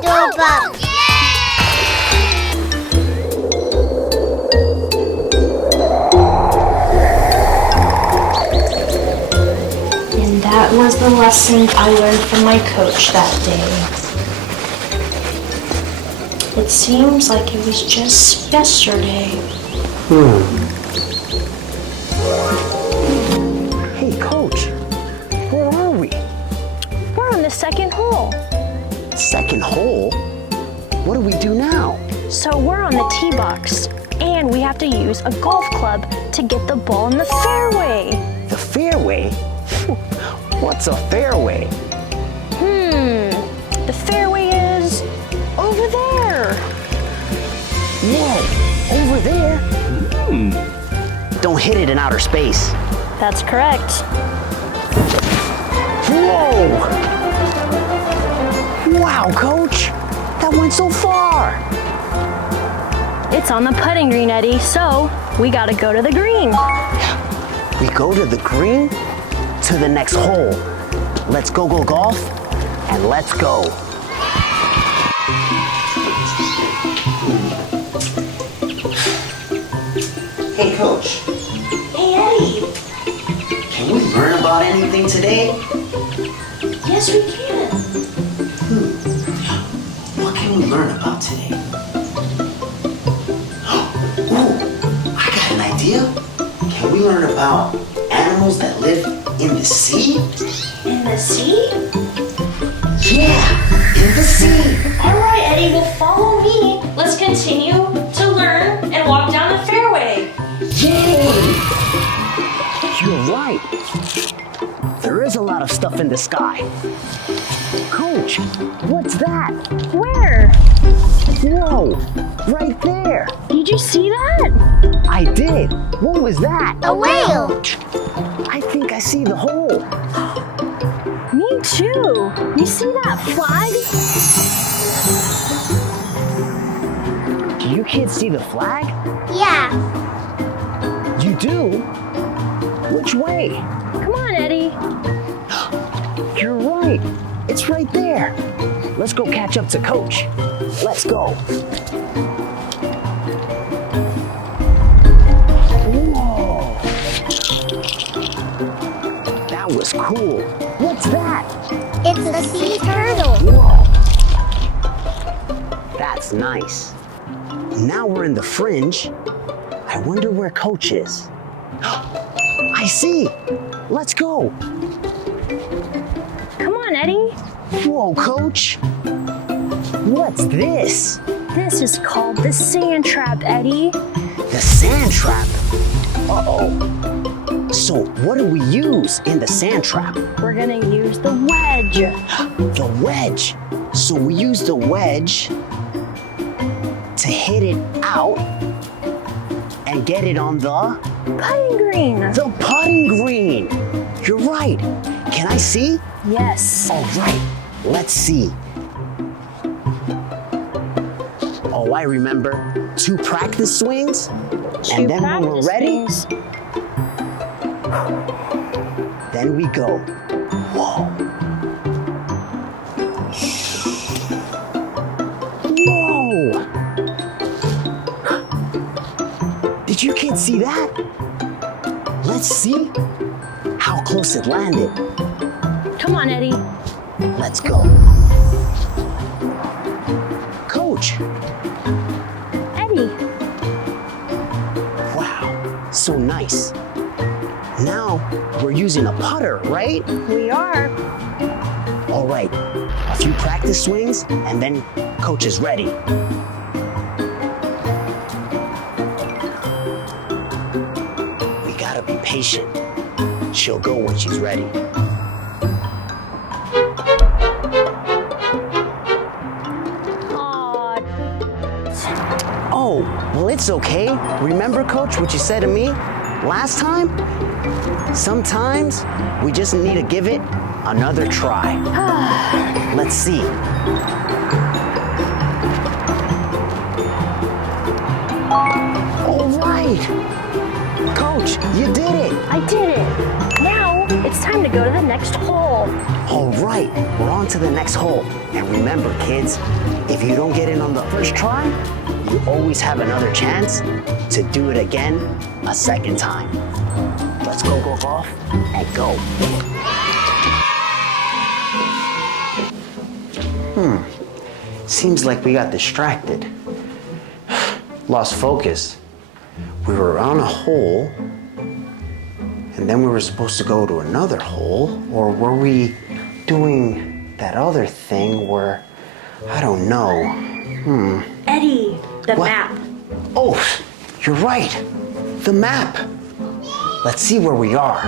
Bump! And that was the lesson I learned from my coach that day. It seems like it was just yesterday. Hey, Coach, where are we? We're on the second hole. Second hole? What do we do now? So we're on the tee box, and we have to use a golf club to get the ball in the fairway. The fairway? What's a fairway? The fairway is over there. Whoa, over there? Don't hit it in outer space. That's correct. Whoa! Wow, Coach, that went so far. It's on the putting green, Eddie, so we gotta go to the green. We go to the green, to the next hole. Let's go golf, and let's go. Hey, Coach. Hey, Eddie. Can we learn about anything today? Yes, we can. What can we learn about today? Ooh, I got an idea. Can we learn about animals that live in the sea? In the sea? Yeah, in the sea. All right, Eddie, well, follow me. Let's continue to learn and walk down the fairway. Yay! You're right. There is a lot of stuff in the sky. Coach, what's that? Where? Whoa, right there. Did you see that? I did. What was that? A whale! I think I see the hole. Me too. You see that flag? Do you kids see the flag? Yeah. You do? Which way? Come on, Eddie. You're right. It's right there. Let's go catch up to Coach. Let's go. Whoa. That was cool. What's that? It's a sea turtle. Whoa. That's nice. Now we're in the fringe. I wonder where Coach is. I see. Let's go. Come on, Eddie. Whoa, Coach. What's this? This is called the sand trap, Eddie. The sand trap. Uh-oh. So what do we use in the sand trap? We're gonna use the wedge. The wedge. So we use the wedge to hit it out and get it on the Putting green. The putting green. You're right. Can I see? Yes. All right. Let's see. Oh, I remember. 2 practice swings. And then when we're ready, then we go. Whoa. Whoa. Did you kids see that? Let's see how close it landed. Come on, Eddie. Let's go. Coach. Eddie. Wow, so nice. Now we're using a putter, right? We are. All right, a few practice swings and then Coach is ready. We gotta be patient. She'll go when she's ready. Oh, well, it's okay. Remember, Coach, what you said to me last time? Sometimes we just need to give it another try. Let's see. All right. Coach, you did it. I did it. Now It's time to go to the next hole. All right, we're on to the next hole. And remember, kids, if you don't get in on the first try, you always have another chance to do it again a second time. Let's go golf and go. Seems like we got distracted. Lost focus. We were on a hole, and then we were supposed to go to another hole, or were we doing that other thing where, I don't know. Eddie, the What? map. Oh, you're right. The map. Let's see where we are.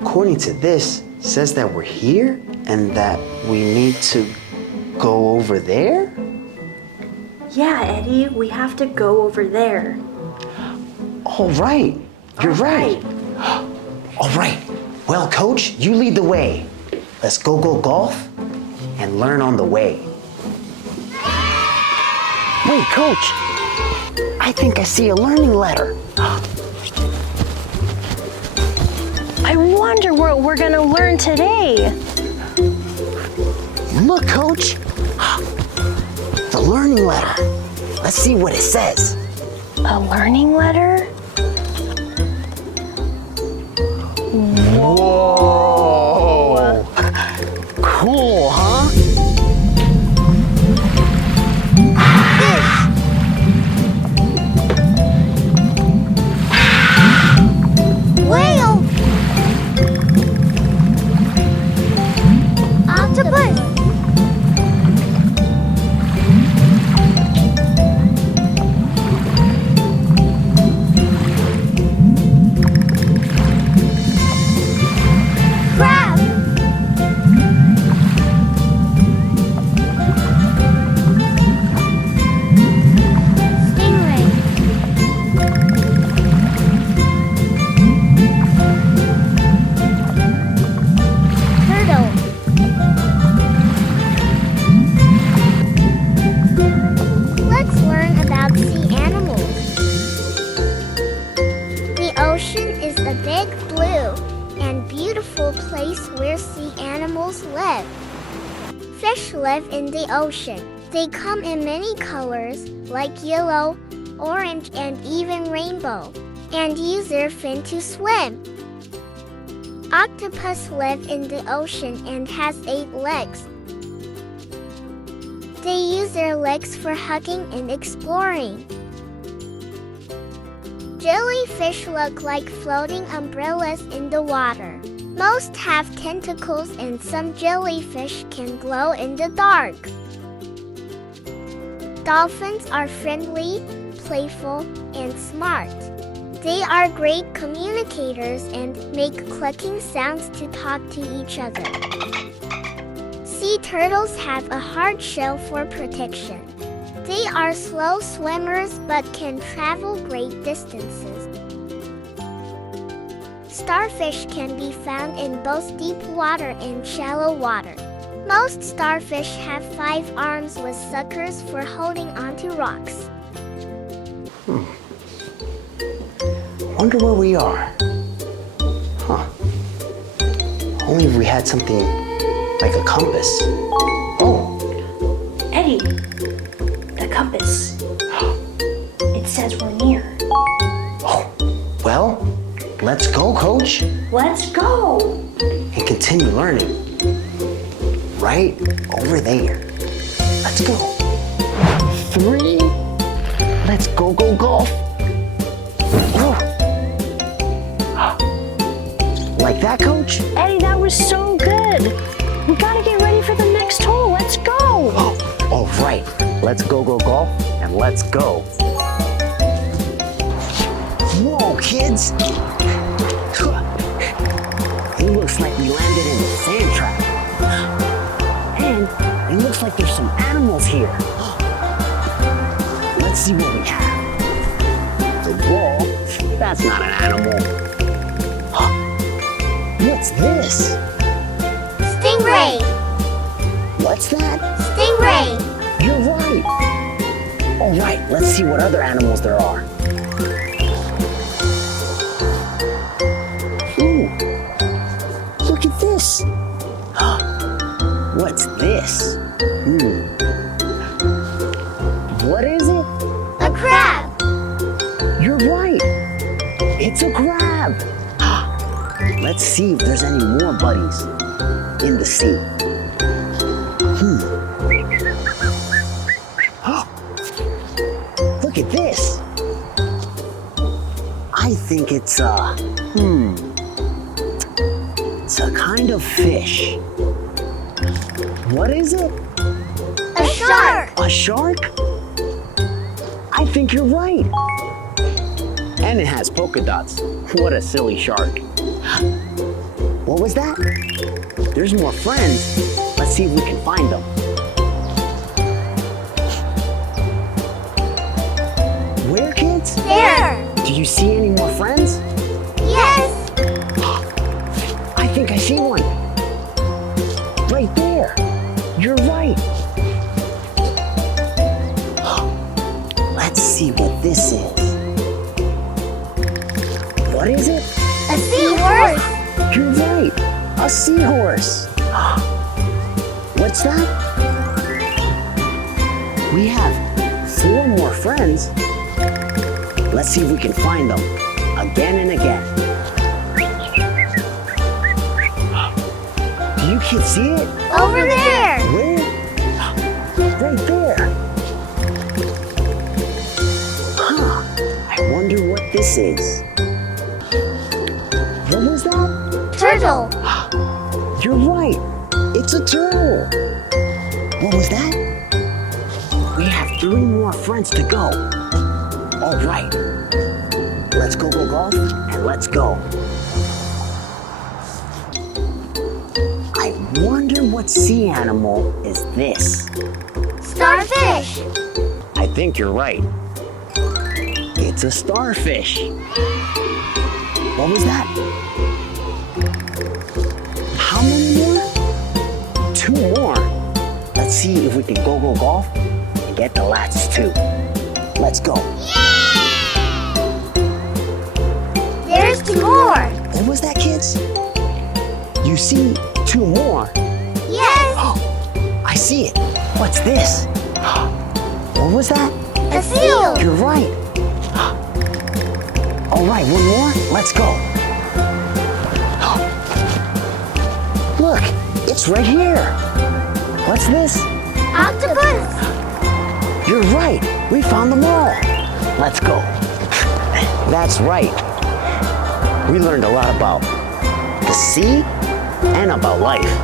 According to this, it says that we're here and that we need to go over there? Yeah, Eddie, we have to go over there. All right. You're right. All right. Well, Coach, you lead the way. Let's go golf and learn on the way. Wait, Coach. I think I see a learning letter. I wonder what we're gonna learn today. Look, Coach. The learning letter. Let's see what it says. A learning letter? Whoa! Cool, huh? Whale. Octopus. Crab. Stingray. Turtle. Let's learn about sea animals. The ocean is a big blue and beautiful place where sea animals live. Fish live in the ocean. They come in many colors like yellow, orange, and even rainbow, and use their fin to swim. Octopus live in the ocean and has 8 legs. They use their legs for hugging and exploring. Jellyfish look like floating umbrellas in the water. Most have tentacles and some jellyfish can glow in the dark. Dolphins are friendly, playful, and smart. They are great communicators and make clucking sounds to talk to each other. Sea turtles have a hard shell for protection. They are slow swimmers but can travel great distances. Starfish can be found in both deep water and shallow water. Most starfish have 5 arms with suckers for holding onto rocks. Wonder where we are. Huh. Only if we had something like a compass. Oh, Eddie, the compass. It says we're near. oh. Well, let's go, Coach, Let's go. and continue learning. Right over there. Let's go. 3. Let's go golf. Oh. Like that, Coach? Eddie, that was so good. We gotta get ready for the next hole. Let's go. Oh, all right. Let's go golf and let's go. Whoa, kids. It looks like we landed in a sand trap. And it looks like there's some animals here. Let's see what we have. The wall. That's not an animal. What's this? Stingray! What's that? Stingray! You're right. All right, let's see what other animals there are. Ooh, this? What's this? What is it? A crab. You're right. It's a crab. Let's see if there's any more buddies in the sea. Look at this. I think it's a kind of fish. What is it? A shark. A shark? I think you're right. And it has polka dots. What a silly shark. What was that? There's more friends. Let's see if we can find them. Where, kids? There. Do you see any more friends? Yes. I think I see one. Right there. You're right. Let's see what this is. What is it? A seahorse. You're right. A seahorse. What's that? We have 4 more friends. Let's see if we can find them again and again. Do you kids see it? Over there. Where? Right there. I wonder what this is. What was that? Turtle. You're right. It's a turtle. What was that? We have 3 more friends to go. All right. Let's go golf and let's go. I wonder what sea animal is this? Starfish. I think you're right. It's a starfish. What was that? How many more? 2 more. Let's see if we can go golf and get the last 2. Let's go. There's 2 more. What was that, kids? You see 2 more? Yes. I see it. What's this? What was that? A seal. You're right. All right, 1 more. Let's go. Look, it's right here. What's this? Octopus. You're right. We found them all. Let's go. That's right. We learned a lot about the sea and about life.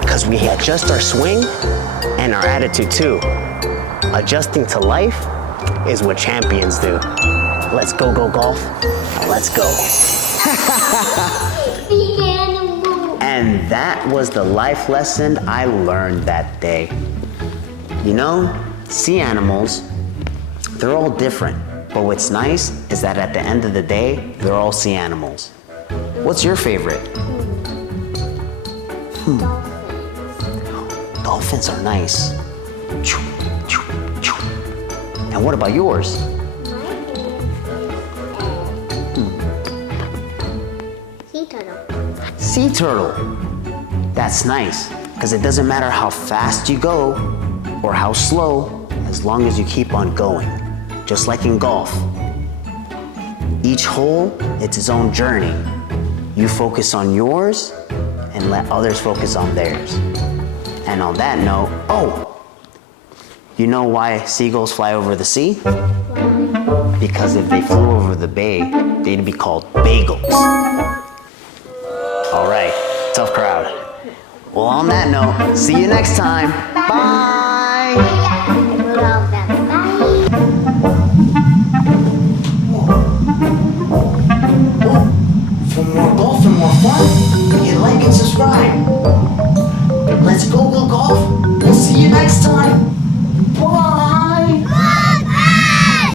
Because we adjust our swing and our attitude too. Adjusting to life is what champions do. Let's go golf. Let's go. And that was the life lesson I learned that day. You know, sea animals, they're all different. But what's nice is that at the end of the day, they're all sea animals. What's your favorite? Dolphins are nice. And what about yours? Sea turtle. Sea turtle. That's nice, because it doesn't matter how fast you go or how slow, as long as you keep on going. Just like in golf. Each hole, it's its own journey. You focus on yours and let others focus on theirs. And on that note, you know why seagulls fly over the sea? Because if they flew over the bay, they'd be called bagels. All right, tough crowd. Well, on that note, see you next time. Bye. For more golf and more fun, hit like and subscribe. Let's go golf. We'll see you next time. Bye.